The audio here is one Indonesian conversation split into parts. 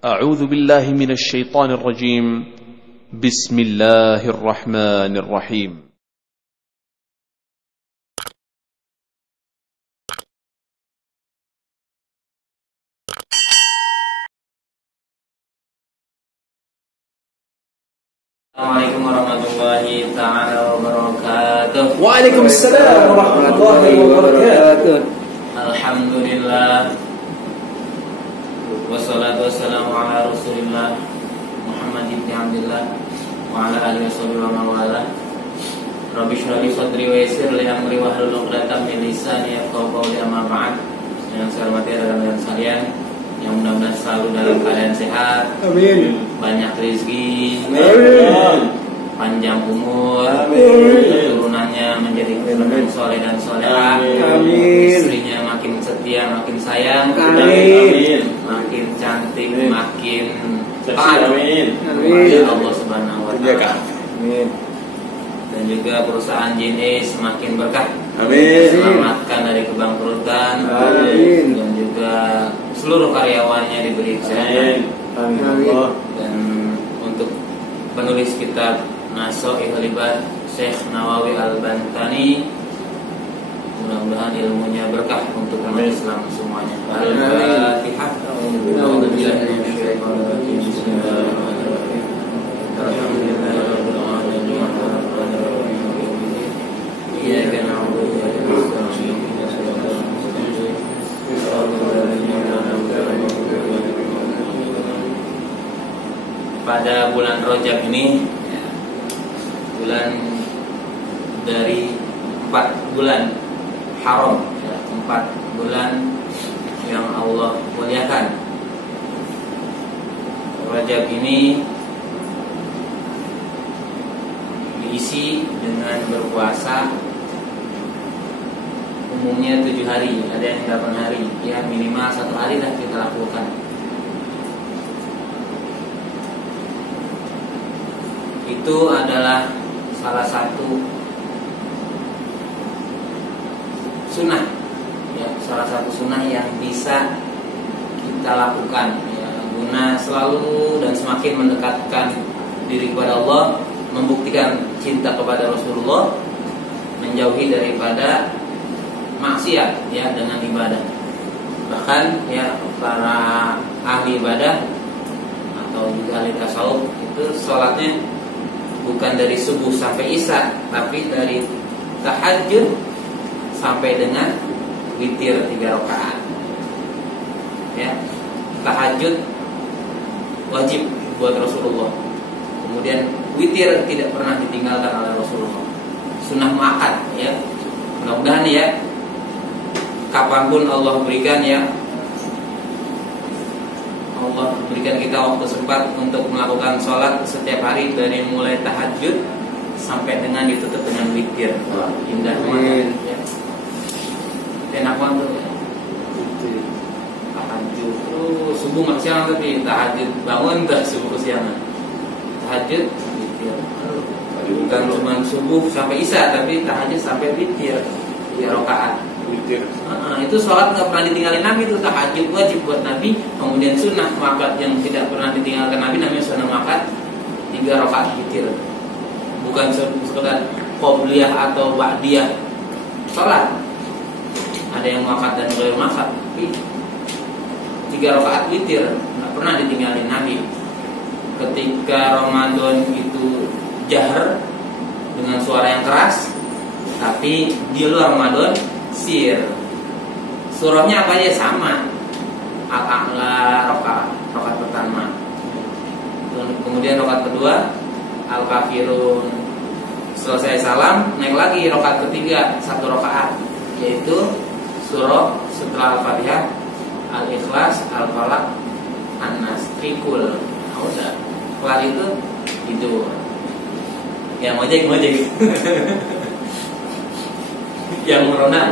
أعوذ بالله من الشيطان الرجيم. بسم الله الرحمن الرحيم. Assalamualaikum warahmatullahi ta'ala wabarakatuh. Waalaikumsalam warahmatullahi wabarakatuh. Alhamdulillah. Wassalatu wassalamu ala Rasulillah Muhammad ibn Abdillah wa ala alihi wa mawala. Rabbi shrah li sadri wa yassir li amri wa hlul 'uqdatam min lisani yafqahu qawli, amma ba'd. Yang saya hormati rekan-rekan sekalian, yang mudah-mudahan selalu dalam keadaan sehat, Amin. banyak rezeki, Amin. panjang umur, Amin. keturunannya menjadi keturunan soleh dan solehah, Amin. istrinya makin setia, makin sayang, Amin. makin cantik, makin Amin. Amin. kepada Allah Subhanahu wa Ta'ala. Amin. Dan juga perusahaan JNE semakin berkah, Amin. selamatkan dari kebangkrutan, Amin. dan juga seluruh karyawannya diberi kesehatan. Amin. Dan untuk penulis kitab Nasoihul Ibad, Syekh Nawawi Al-Bantani, mudah-mudahan ilmunya berkah untuk umat Islam semuanya. Al-Fatihah. Pada bulan Rajab ini, bulan dari 4 bulan haram, 4 bulan yang Allah muliakan. Rajab ini diisi dengan berpuasa, umumnya 7 hari, ada yang 8 hari, ya minimal 1 hari lah kita lakukan. Itu adalah salah satu sunnah, ya, salah satu sunnah yang bisa kita lakukan, ya, guna selalu dan semakin mendekatkan diri kepada Allah, membuktikan cinta kepada Rasulullah, menjauhi daripada maksiat, ya, dengan ibadah. Bahkan, ya, para ahli ibadah atau juga ahli tasawuf itu sholatnya bukan dari subuh sampai isya, tapi dari tahajud sampai dengan witir 3 rakaat. Ya, tahajud wajib buat Rasulullah. Kemudian witir tidak pernah ditinggalkan oleh Rasulullah. Sunnah muakkad, ya. Mudah-mudahan, ya, kapanpun Allah berikan, ya, Allah berikan kita waktu sempat untuk melakukan sholat setiap hari, dari mulai tahajud sampai dengan ditutup dengan witir. Wah, indah banget, ya. Enak banget, ya. Tahajud subuh nggak siang, tapi tahajud bangun dah subuh siang. Tahajud witir. Bukan cuma subuh sampai isya, tapi tahajud sampai witir 3 rakaat. Itu sholat nggak pernah ditinggalin Nabi, itu tahajud wajib buat Nabi. Kemudian sunnah muakkad yang tidak pernah ditinggalkan Nabi, namanya sunnah muakkad 3 rakaat witir. Bukan sekedar qobliyah atau ba'diyah sholat. Ada yang muakkad dan ghair muakkad, tapi 3 rakaat witir nggak pernah ditinggalin Nabi. Ketika Ramadan itu jahar dengan suara yang keras, tapi di luar Ramadan sir. Surahnya apa aja sama. Al-A'la rakaat pertama. Kemudian rakaat kedua Al-Kafirun. Selesai salam, naik lagi rakaat ketiga 1 rakaat, yaitu surah setelah Al-Fatihah, Al-Ikhlas, Al-Falaq, An-Nas, Trikul. Nah, udah. Kelar itu tidur. Ya ngojek. Yang meronda.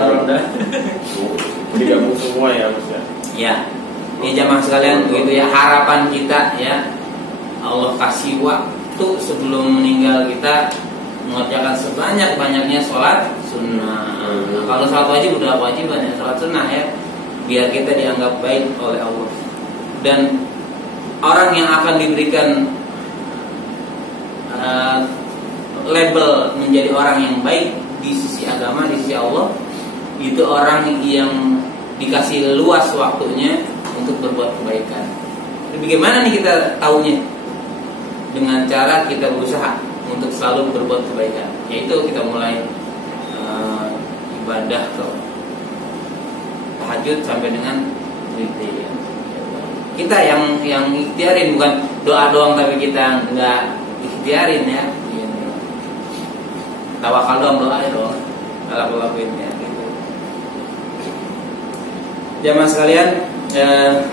Digabung semua, ya, Mas. Ya. Ini jamaah sekalian, begitu, ya, harapan kita, ya, Allah kasih waktu sebelum meninggal kita mengerjakan sebanyak-banyaknya sholat sunnah. Nah, kalau sholat wajib udah kewajiban, ya, sholat sunnah, ya, biar kita dianggap baik oleh Allah. Dan orang yang akan diberikan label menjadi orang yang baik di sisi agama, di sisi Allah, itu orang yang dikasih luas waktunya untuk berbuat kebaikan. Jadi bagaimana nih kita tahunya? Dengan cara kita berusaha untuk selalu berbuat kebaikan, yaitu kita mulai ibadah ke tahajud sampai dengan witir. Kita yang ikhtiarin, bukan doa doang tapi kita nggak ikhtiarin ya. Tawakal doang, doa ya doang, lakuin ya gitu. Jamaah sekalian,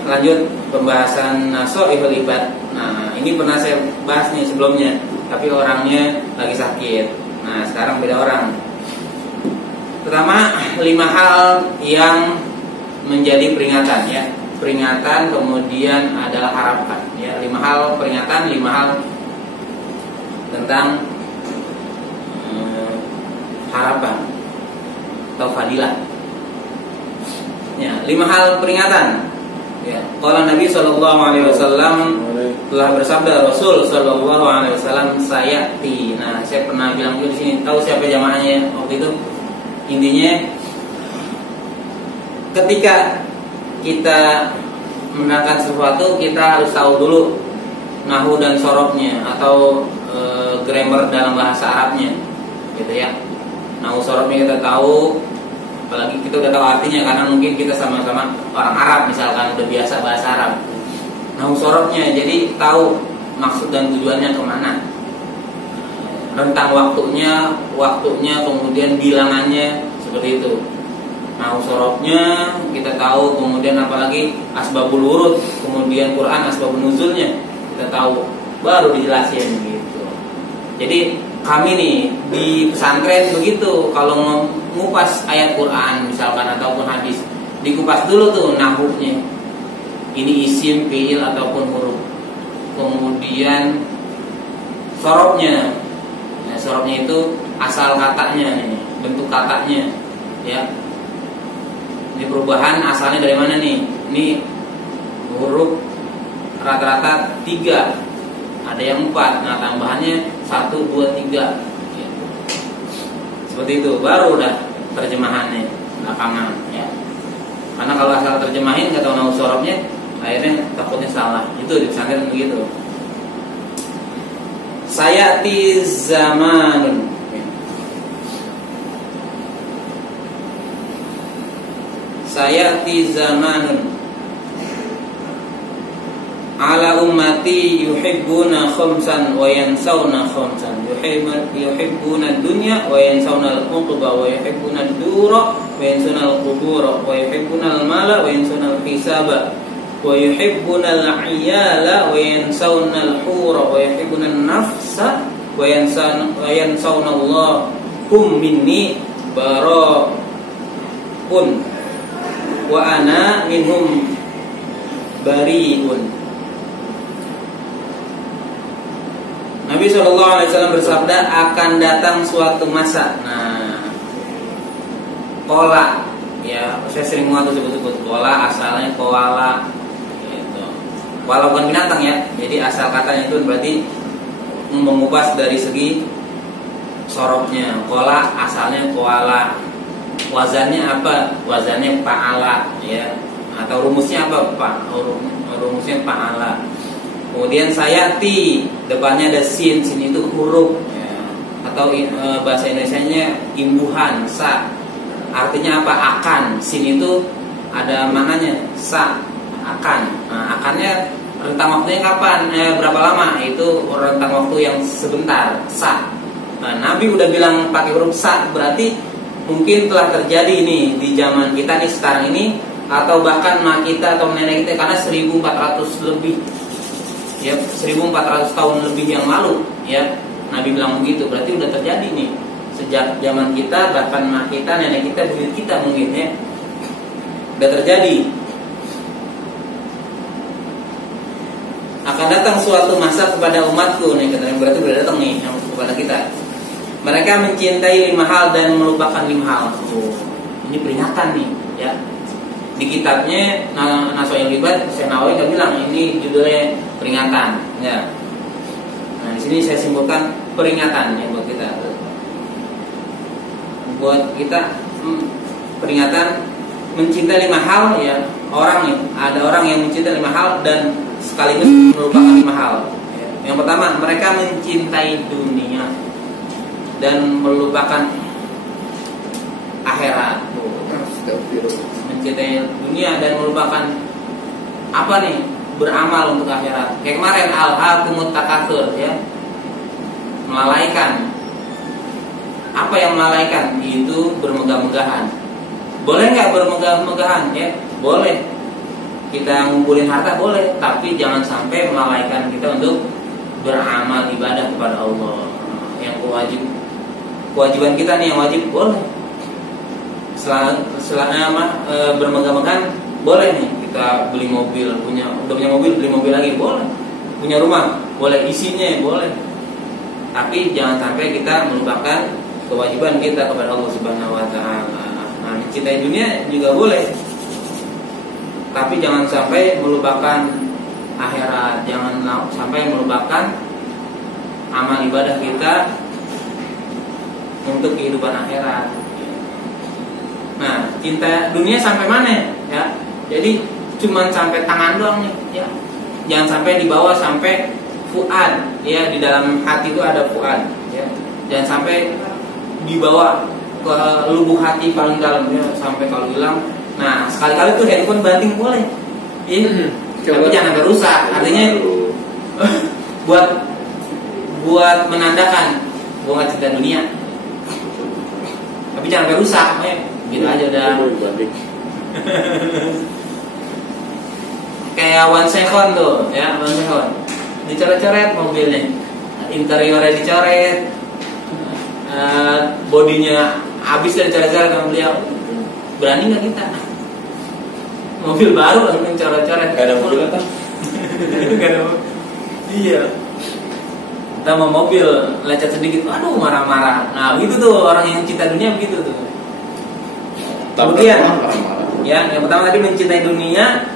lanjut pembahasan Shahihul Ibad. Nah, ini pernah saya bahas nih sebelumnya, tapi orangnya lagi sakit. Nah, sekarang beda orang. Pertama, 5 hal yang menjadi peringatan ya. Peringatan kemudian adalah harapan ya. 5 hal peringatan, 5 hal tentang harapan atau fadilah. Ya, 5 hal peringatan. Ya, qala Nabi sallallahu alaihi wasallam, telah bersabda Rasul sallallahu alaihi wasallam, sayati. Nah, saya pernah bilang juga di sini, tahu siapa jamaahnya waktu itu? Intinya ketika kita menerangkan sesuatu, kita harus tahu dulu nahwu dan sorobnya atau grammar dalam bahasa Arabnya, gitu ya. Nahwu sorobnya kita tahu, apalagi kita udah tahu artinya karena mungkin kita sama-sama orang Arab misalkan, udah biasa bahasa Arab. Nahwu sorobnya, jadi tahu maksud dan tujuannya kemana, rentang waktunya, kemudian bilangannya seperti itu. Nahwu sorobnya kita tahu, kemudian apalagi asbabul wurud, kemudian Quran asbabun nuzulnya kita tahu, baru dijelasin gitu. Jadi kami nih di pesantren begitu, kalau mengupas ayat Quran misalkan ataupun hadis, dikupas dulu tuh nahwunya. Ini isim, fiil ataupun huruf. Kemudian sorobnya. Nah, sorobnya itu asal katanya nih, bentuk katanya, ya. Ini perubahan asalnya dari mana nih? Ini huruf rata-rata 3, ada yang 4. Nah, tambahannya 1, 2, 3. Gitu. Seperti itu, baru udah terjemahannya belakangan, ya. Karena kalau asal terjemahin nggak tahu nahwu sorobnya, akhirnya takutnya salah. Itu di pesantren begitu. Sayati zamanun, sayati zamanun ala ummati yuhibbuna khamsan wa yansawna khamsan, yuhibbuna dunya wa yansawna al-uqba, wa yuhibbuna ad-dura wa yansawna al-qubura, wa yuhibbuna al-mala wa yansawna al-hisaba, wa yuhibbuna al-'iyala wa yansawna al-hura, wa yuhibbuna an-nafsa wa yansawna Allah. Hum minni bara'un wa ana minhum bari'un. Nabi SAW bersabda, akan datang suatu masa. Nah, kola, ya, saya sering muat sebut-sebut kola, asalnya koala, gitu. Koala bukan binatang ya, jadi asal katanya itu berarti mengupas dari segi sorobnya. Kola asalnya koala, wazannya apa? Wazannya paala, ya, atau rumusnya apa? Rumusnya paala. Kemudian sayati, depannya ada sin itu huruf, ya. Atau bahasa Indonesianya imbuhan, sa. Artinya apa? Akan. Sin itu ada maknanya sa, akan. Nah, akannya rentang waktunya kapan? Berapa lama? Itu rentang waktu yang sebentar, sa. Nah, Nabi udah bilang pakai huruf sa, berarti mungkin telah terjadi ini di zaman kita nih sekarang ini, atau bahkan mak kita atau nenek kita, karena 1400 lebih. Ya, 1400 tahun lebih yang lalu, ya, Nabi bilang begitu. Berarti udah terjadi nih sejak zaman kita, bahkan mak kita, nenek kita, buyut kita mungkin, ya, udah terjadi. Akan datang suatu masa kepada umatku nih, katanya, berarti udah datang nih kepada kita. Mereka mencintai 5 hal dan melupakan 5 hal. Oh, ini peringatan nih, ya. di kitabnya Nasoil Ghibah, Syekh Nawawi nggak bilang ini judulnya peringatan, ya. Nah di sini saya simpulkan peringatan ya buat kita peringatan mencintai 5 hal ya. Ada orang yang mencintai 5 hal dan sekaligus melupakan 5 hal. Yang pertama, mereka mencintai dunia dan melupakan akhirat. Mencintai dunia dan melupakan apa nih? Beramal untuk akhirat. Kayak kemarin al-haakumut takatsur ya. Melalaikan. Apa yang melalaikan? Itu bermegah-megahan. Boleh nggak bermegah-megahan ya? Boleh. Kita ngumpulin harta boleh, tapi jangan sampai melalaikan kita untuk beramal ibadah kepada Allah. Yang kewajiban kita nih yang wajib boleh. Selama bermegah-megahan boleh nih kita beli mobil, udah punya mobil beli mobil lagi boleh. Punya rumah boleh, isinya boleh. Tapi jangan sampai kita melupakan kewajiban kita kepada Allah Subhanahu wa taala. Nah, mencintai dunia juga boleh. Tapi jangan sampai melupakan akhirat, jangan sampai melupakan amal ibadah kita untuk kehidupan akhirat. Nah, cinta dunia sampai mana ya? Jadi cuman sampai tangan doang nih ya. Jangan sampai dibawa sampai fuad ya, di dalam hati itu ada fuad ya. Jangan sampai dibawa ke lubuk hati paling dalam ya, sampai kalau hilang. Nah, sekali-kali tuh handphone banting boleh. Iya. Tapi jangan sampai rusak. Artinya buat menandakan gua nggak cinta dunia. Tapi jangan sampai rusak, gitu aja udah. Kayak one second tuh, ya one second. Dicoret-coret mobilnya, interiornya dicoret, bodinya habis dari coret-coret sama beliau. Berani nggak kita? Mobil baru langsung coret-coret. Gak ada mobil apa? Gak ada mobil. Iya. Kita mau mobil lecet sedikit, aduh marah-marah. Nah gitu tuh orang yang cinta dunia begitu tuh. Kemudian, ya yang pertama tadi mencintai dunia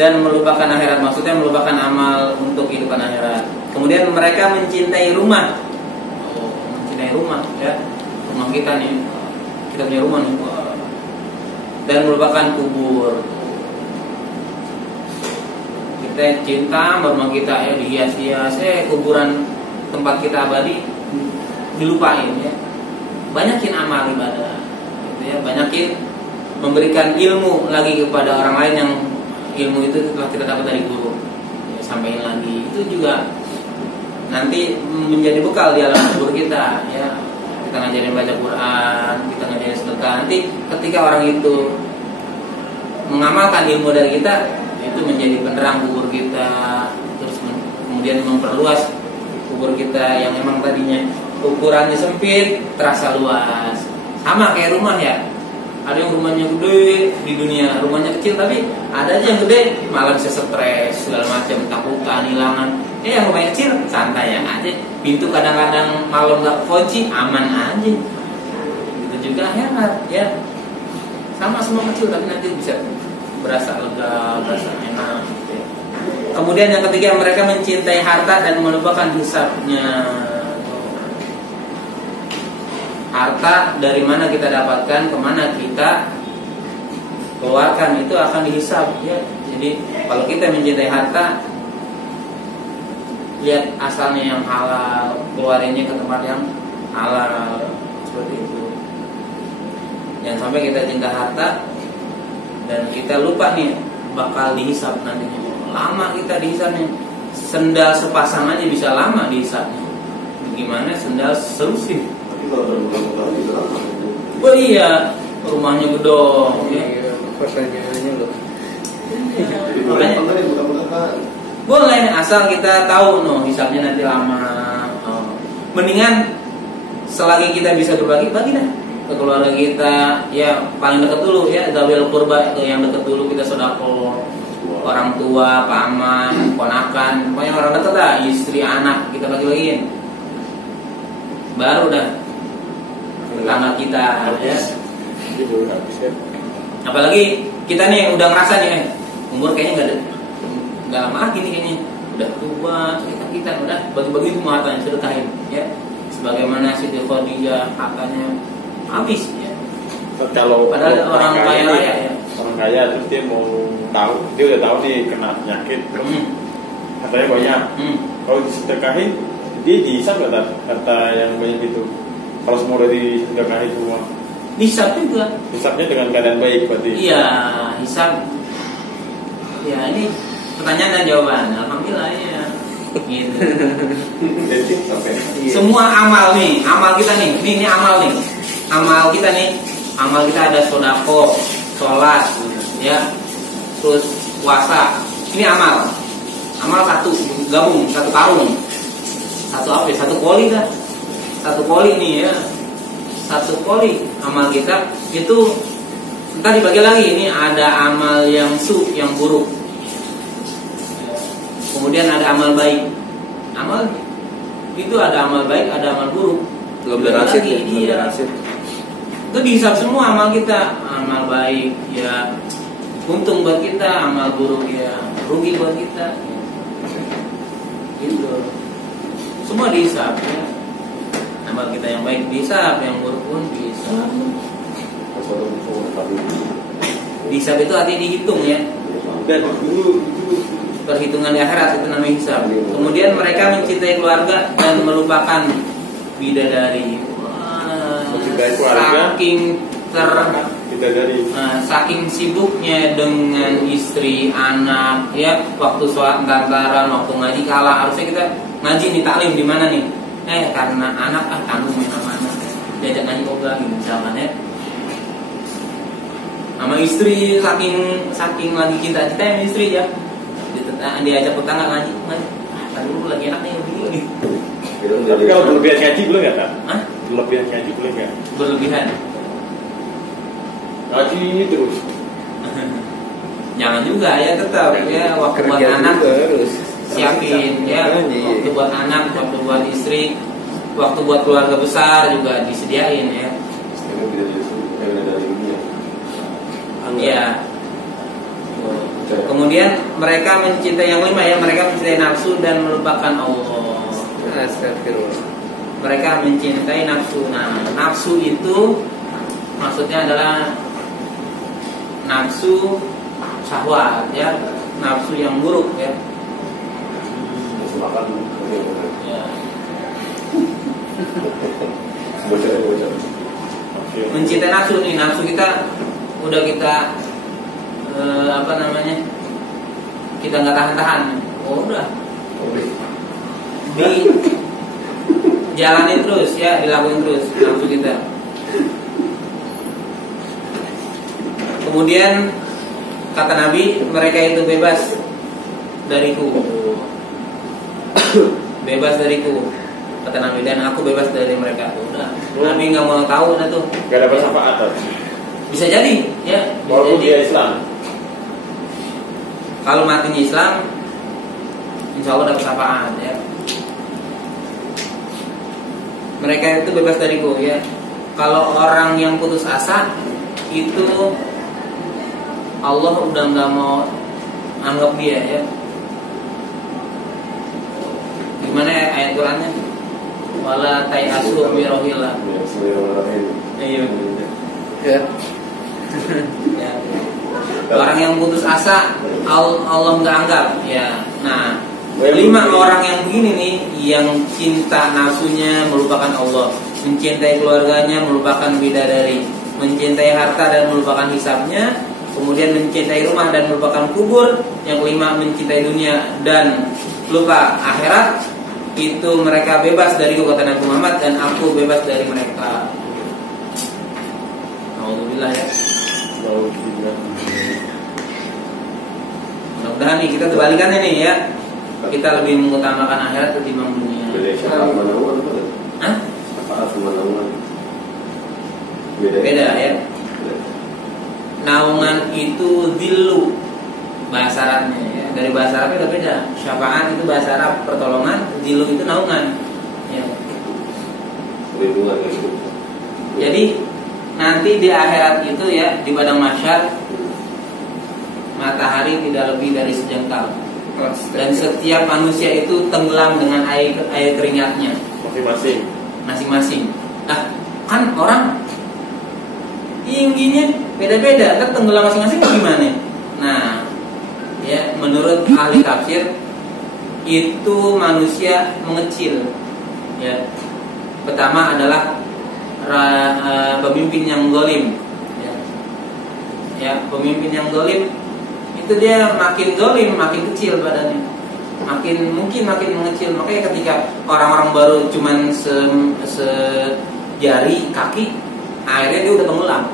dan melupakan akhirat, maksudnya melupakan amal untuk kehidupan akhirat. Kemudian mereka mencintai rumah, mencintai rumah, ya rumah kita nih, kita punya rumah nih, dan melupakan kubur. Kita cinta rumah kita ya dihias-hias, kuburan tempat kita abadi dilupain ya. Banyakin amal ibadah, gitu ya, banyakin memberikan ilmu lagi kepada orang lain yang ilmu itu telah kita dapat dari guru ya, sampaikan lagi. Itu juga nanti menjadi bekal di alam kubur kita ya. Kita ngajarin baca Quran, kita ngajarin sedekah. Nanti ketika orang itu mengamalkan ilmu dari kita, itu menjadi penerang kubur kita, terus kemudian memperluas kubur kita yang memang tadinya ukurannya sempit terasa luas. Sama kayak rumah ya. Ada yang rumahnya gede di dunia, rumahnya kecil, tapi ada aja yang gede malah bisa stres segala macam, takutan, hilangan. Yang rumahnya kecil santai aja, pintu kadang-kadang malam nggak kunci, aman aja. Itu juga hemat ya. Sama semua kecil tapi nanti bisa berasa lega, berasa enak. Kemudian yang ketiga, mereka mencintai harta dan melupakan hisabnya. Harta dari mana kita dapatkan, kemana kita keluarkan, itu akan dihisab ya. Jadi kalau kita mencintai harta, lihat asalnya yang halal, keluarinnya ke tempat yang halal, seperti itu. Jangan sampai kita cinta harta dan kita lupa nih bakal dihisab nantinya. Lama kita dihisabnya. Sendal sepasang aja bisa lama dihisabnya. Gimana sendal selusin? Kalau berbuka-buka juga lama. Oh iya, rumahnya gedong ya. Pertanyaannya loh. Jadi boleh apa enggak buka-buka kan? Boleh, asal kita tahu hisabnya nanti lama. Mendingan selagi kita bisa berbagi, bagi dah ke keluarga kita. Ya paling dekat dulu ya, zawil qurba, yang dekat dulu kita sedekah. Orang tua, paman, ponakan, pokoknya orang dekat dah, istri, anak kita bagi-bagiin. Baru dah tetangga kita ya. Apalagi kita nih udah ngerasa nih, umur kayaknya nggak lama lagi nih kayaknya, udah tua, kita udah bagi-bagi semua hartanya, sedekahin, ya. Sebagaimana Siti Khadijah hartanya habis, ya. Kalau padahal orang kaya raya, ya. Orang kaya terus dia mau tahu, dia udah tahu nih kena penyakit, terus hartanya banyak. Kalau disedekahin, dia dihisap nggak harta yang banyak itu? Kalau semua udah disedekahin semua? Hisab juga. Hisapnya dengan keadaan baik berarti? Iya, hisab. Ya ini pertanyaan dan jawaban. Alhamdulillah ya. Gitu. Semua amal nih, amal kita nih, ini amal nih, amal kita nih, amal kita ada sodako, sholat, ya, terus puasa. Ini amal satu gabung, satu karung, satu apa? Satu koli dah, satu koli nih ya, satu koli amal kita itu. Ntar dibagi lagi, ini ada amal yang yang buruk. Kemudian ada amal baik. Amal itu ada amal baik, ada amal buruk. Belum berasid ya, belum iya. berasid. Itu dihisab semua amal kita. Amal baik ya untung buat kita, amal buruk ya rugi buat kita. Gitu. Semua dihisab ya. Amal kita yang baik dihisab, yang buruk pun dihisab. Dihisab itu artinya dihitung ya. Dan dulu Perhitungan di akhirat itu namanya hisab. Kemudian mereka mencintai keluarga dan melupakan bidadari. mencintai keluarga, saking sibuknya dengan istri, anak, ya waktu sholat lantaran, waktu ngaji kalah. Harusnya kita ngaji nih, taklim di mana nih? Karena anak tanggung mana diajak ngaji oga gitu misalkan ya. Sama istri saking lagi cinta-cinta sama istri ya. Diajak tetangga ngaji. Tadi dulu lagi enaknya begini. Tapi kalau berlebihan ngaji boleh nggak, Kak? Hah? Berlebihan ngaji boleh nggak? Berlebihan. Ngaji terus. Jangan juga ya, tetap ya waktu buat Kerja anak terus. siapin ya, waktu buat anak, waktu buat istri, waktu buat keluarga besar juga disediain ya. Ya. Kemudian mereka mencintai yang kelima ya, mereka mencintai nafsu dan melupakan Allah. Astagfirullah. Mereka mencintai nafsu. Nah, nafsu itu maksudnya adalah nafsu syahwat ya, nafsu yang buruk ya. Ya. Mencintai nafsu nih, nafsu kita udah kita kita nggak tahan-tahan, udah dijalanin terus ya, dilakuin terus nafsu kita. Kemudian kata Nabi, mereka itu bebas dariku, bebas dariku, kata Nabi, dan aku bebas dari mereka. Udah, Nabi nggak mau tahu dah tuh. Gak ada syafaat. Bisa jadi ya, walaupun dia Islam. Kalau matinya Islam, insya Allah dapat syafaat ya. Mereka itu bebas dariku ya. Kalau orang yang putus asa itu Allah udah nggak mau anggap dia ya. Gimana ya ayat Qurannya? Wala tayasu min rohillah. Iya. Ya. Ya. Orang yang putus asa Allah nggak anggap ya. Nah, 5 orang yang begini nih, yang cinta nafsunya melupakan Allah, mencintai keluarganya melupakan bidadari, mencintai harta dan melupakan hisabnya, kemudian mencintai rumah dan melupakan kubur, yang kelima mencintai dunia dan lupa akhirat, itu mereka bebas dariku, kata Nabi Muhammad, dan aku bebas dari mereka. Alhamdulillah ya. Mudah-mudahan nih kita kebalikannya nih ya. Kita lebih mengutamakan akhirat ketimbang dunia. Hah? Beda ya. Naungan itu dillu bahasa Arabnya ya. Dari bahasa Arabnya udah beda. Syafaat itu bahasa Arab pertolongan, dillu itu naungan. Ya. Jadi nanti di akhirat itu ya, di padang mahsyar matahari tidak lebih dari sejengkal. Dan setiap manusia itu tenggelam dengan air keringatnya masing-masing. Nah, kan orang tingginya beda-beda, kan tenggelam masing-masing gimana? Nah, ya menurut ahli tafsir itu manusia mengecil. Ya, pertama adalah pemimpin yang zalim. Ya, pemimpin yang zalim itu dia makin zalim, makin kecil badannya, makin mengecil. Makanya ketika orang-orang baru cuman sejari kaki, akhirnya dia udah tenggelam.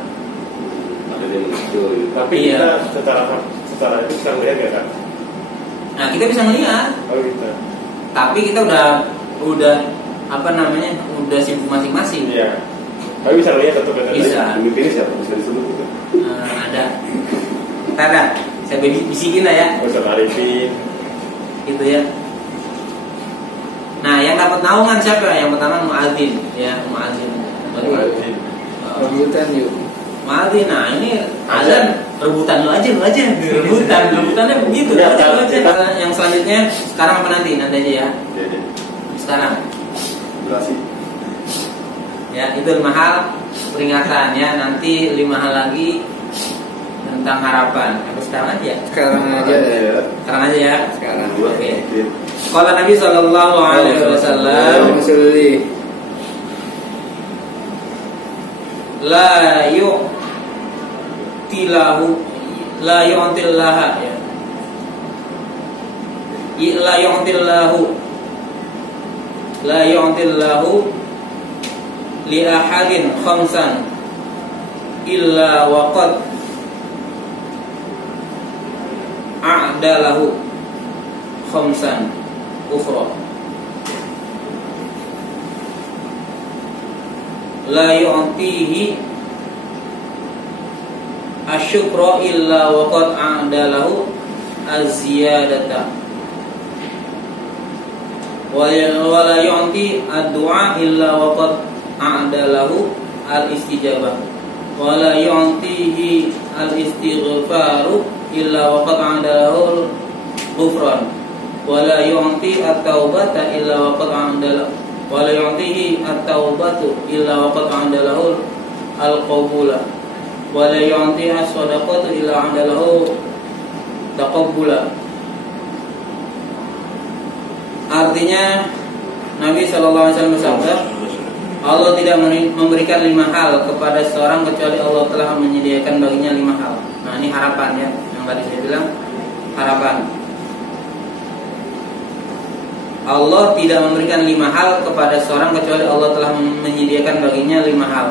Tapi kita secara itu bisa melihat ya kan? Nah, kita bisa melihat. Oh gitu. Tapi kita udah udah sibuk masing-masing. Iya. Tapi bisa lihat atau tidak? Bisa. Pemimpinnya siapa? Bisa disebut gitu? Ada. Ada. Saya bisikin lah ya. Ustaz Arifin. Gitu ya. Nah, yang dapat naungan siapa? Yang pertama muadzin, ya, muadzin. Rebutan yuk. Muadzin. Nah, ini azan rebutan lu aja. Rebutannya begitu. Ya, Lu aja. Yang selanjutnya sekarang apa nanti? Nanti aja ya. Jadi Sekarang. durasi. Ya, itu 5 hal peringatan ya. Nanti 5 hal lagi tentang harapan. Sekarang aja. Sekarang aja ya. Sekarang aja ya. Sekarang. Oke. Qala Nabi sallallahu alaihi wasallam, la yu'tilahu la yu'tillaha ya. La yu'tillahu li ahadin khamsan illa waqad a'dalahu khamsan ukhra. La yu'tihi asyukra illa waqad a'dalahu az-ziyadata wa la yu'ti ad-du'a illa waqad a'dalahu al-istijabah wa la yu'tihi al-istighfaru illa waqad a'dalahu al-ghufran wa la yu'ti at-taubata illa waqad a'dalahu wa la yu'tihi at-taubatu illa waqad a'dalahu al-qabula wa la yu'ti as-sadaqatu illa a'dalahu taqabbula. Artinya Nabi sallallahu alaihi wasallam bersabda, Allah tidak memberikan 5 hal kepada seorang kecuali Allah telah menyediakan baginya 5 hal. Nah, ini harapan ya, yang tadi saya bilang harapan. Allah tidak memberikan 5 hal kepada seorang kecuali Allah telah menyediakan baginya 5 hal.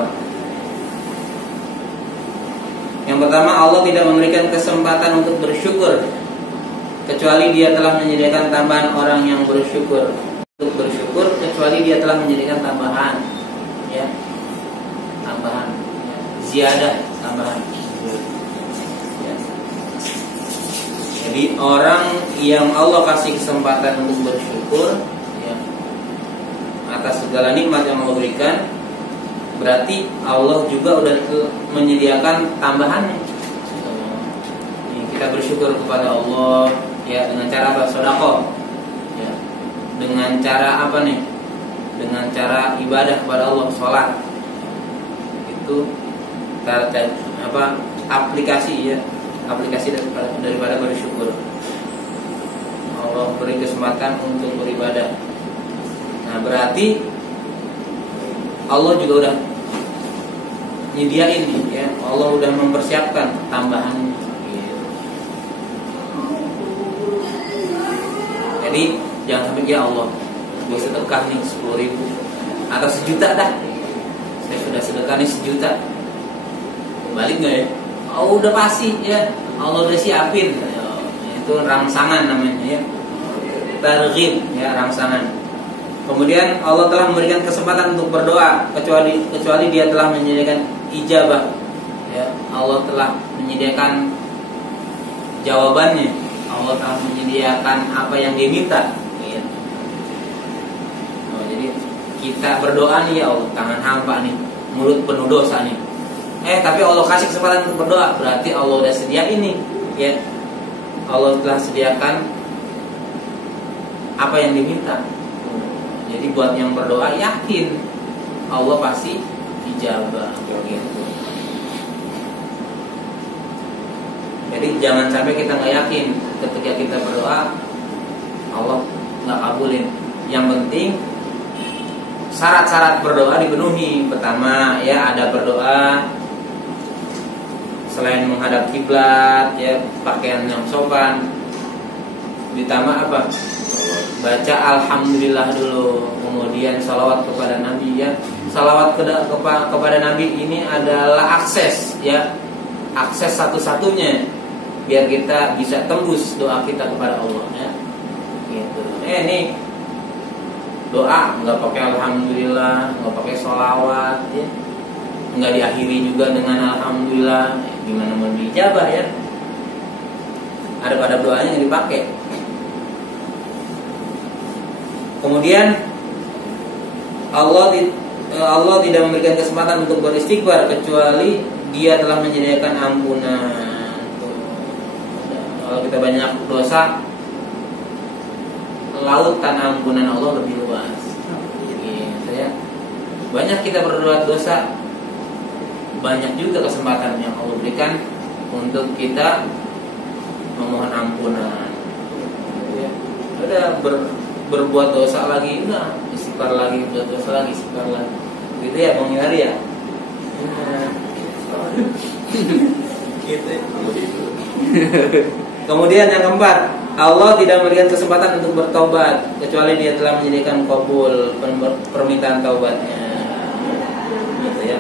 Yang pertama, Allah tidak memberikan kesempatan untuk bersyukur kecuali Dia telah menyediakan tambahan orang yang bersyukur. Untuk bersyukur kecuali Dia telah menyediakan tambahan, ya, tambahan, ya, ziyadah, tambahan. Ya. Jadi orang yang Allah kasih kesempatan untuk bersyukur, ya, atas segala nikmat yang Allah berikan, berarti Allah juga udah menyediakan tambahannya. Kita bersyukur kepada Allah, ya, dengan cara apa? Sedekah. Ya. Dengan cara apa nih? Dengan cara ibadah kepada Allah, sholat. Itu apa? Aplikasi ya, aplikasi daripada bersyukur. Allah beri kesempatan untuk beribadah. Nah, berarti Allah juga udah nyediain, ya. Allah udah mempersiapkan tambahan. Jadi jangan sampai ya Allah, gue sedekah nih 10.000 atau 1 juta dah. Saya sudah sedekah nih 1 juta. Balik nggak ya? Oh, udah pasti ya. Allah udah siapin. Itu rangsangan namanya ya. Targhib ya, rangsangan. Kemudian Allah telah memberikan kesempatan untuk berdoa kecuali Dia telah menyediakan ijabah. Ya, Allah telah menyediakan jawabannya. Allah telah menyediakan apa yang Dia minta. Ya. Oh, jadi kita berdoa nih, ya Allah, tangan hampa nih, mulut penuh dosa nih. Tapi Allah kasih kesempatan untuk berdoa, berarti Allah udah sediain nih, ya, Allah telah sediakan apa yang diminta. Jadi buat yang berdoa yakin Allah pasti ijabah gitu. Jadi jangan sampai kita nggak yakin ketika kita berdoa Allah nggak kabulin. Yang penting syarat-syarat berdoa dipenuhi. Pertama ya ada berdoa selain menghadap kiblat ya, pakaian yang sopan. Ditambah apa? Baca alhamdulillah dulu, kemudian salawat kepada Nabi ya. Salawat kepada Nabi ini adalah akses ya, akses satu-satunya biar kita bisa tembus doa kita kepada Allah ya. Gitu. Ini doa nggak pakai alhamdulillah, nggak pakai salawat ya, nggak diakhiri juga dengan alhamdulillah, gimana mau dijabah ya? Ada pada doanya yang dipakai. Kemudian Allah tidak memberikan kesempatan untuk beristighfar kecuali Dia telah menyediakan ampunan. Kalau kita banyak dosa, lautan ampunan Allah lebih luas. Gitu ya. Banyak kita berbuat dosa, banyak juga kesempatan yang Allah berikan untuk kita memohon ampunan. Ya. Udah berbuat dosa lagi, udah istighfar lagi, berbuat dosa lagi, istighfar lagi. Gitu ya, Bang Yari ya. Gitu. Kemudian yang keempat, Allah tidak memberikan kesempatan untuk bertobat kecuali Dia telah menyediakan kabul permintaan taubatnya. Gitu ya.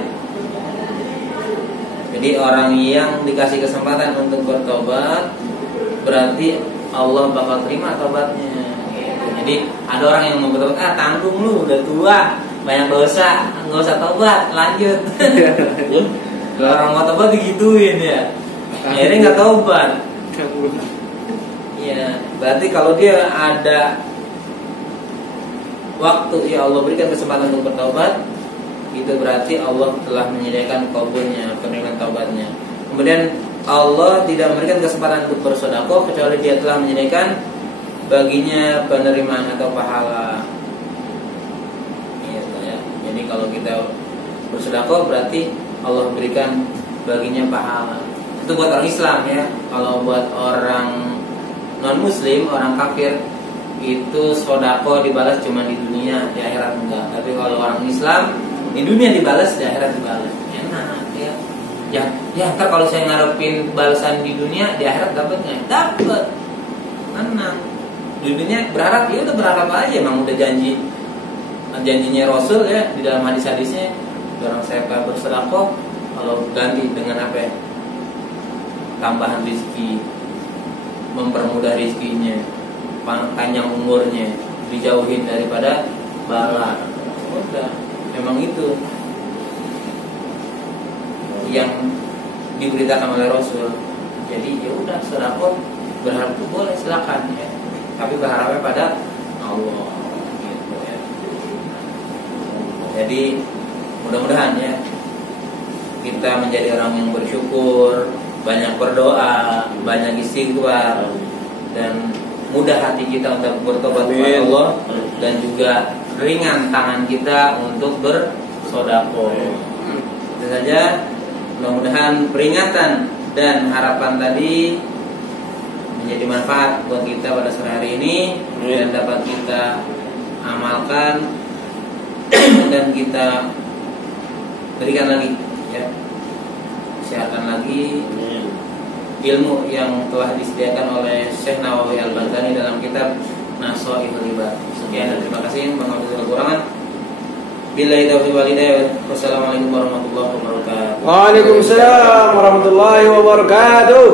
Jadi orang yang dikasih kesempatan untuk bertobat berarti Allah bakal terima taubatnya. Jadi ada orang yang mau bertobat, tanggung lu udah tua, banyak dosa, nggak usah tobat, lanjut. Orang mau tobat digituin ya, akhirnya nggak tobat. Ya, berarti kalau dia ada waktu ya Allah berikan kesempatan untuk bertobat, itu berarti Allah telah menyediakan kabulnya, penerimaan taubatnya. Kemudian Allah tidak memberikan kesempatan untuk bersedekah kecuali Dia telah menyediakan baginya penerimaan atau pahala. Gitu ya. Jadi kalau kita bersedekah berarti Allah berikan baginya pahala. Itu buat orang Islam ya. Kalau buat orang non Muslim, orang kafir, itu sedekah dibalas cuma di dunia, di akhirat enggak. Tapi kalau orang Islam di dunia dibalas, di akhirat dibalas. Enak ya. Ya, ntar kalau saya ngarepin balasan di dunia, di akhirat dapat nggak? Dapat. Tenang. Di dunia berharap, ya udah berharap aja, emang udah janjinya Rasul ya di dalam hadis-hadisnya, orang saya bersedekah kalau ganti dengan apa ya? Tambahan rezeki, mempermudah rezekinya, panjang umurnya, dijauhin daripada bala. Udah, memang itu yang diberitakan oleh Rasul. Jadi ya udah sedekah berharap itu boleh, silakan ya. Tapi berharapnya pada Allah gitu ya. Jadi mudah-mudahan ya kita menjadi orang yang bersyukur, banyak berdoa, banyak istighfar, dan mudah hati kita untuk bertobat kepada Allah, dan juga ringan tangan kita untuk bersedekah. Itu saja. Mudah-mudahan peringatan dan harapan tadi menjadi manfaat buat kita pada sore hari ini dan dapat kita amalkan dan kita berikan lagi ya, siarkan lagi ilmu yang telah disediakan oleh Syekh Nawawi Al-Balkani dalam kitab Nasha'ihul Ibad. Sekian dan terima kasih. Mohon maaf kekurangan. Billahi taufiq wal hidayah. Wassalamualaikum warahmatullahi wabarakatuh. Waalaikumsalam warahmatullahi wabarakatuh.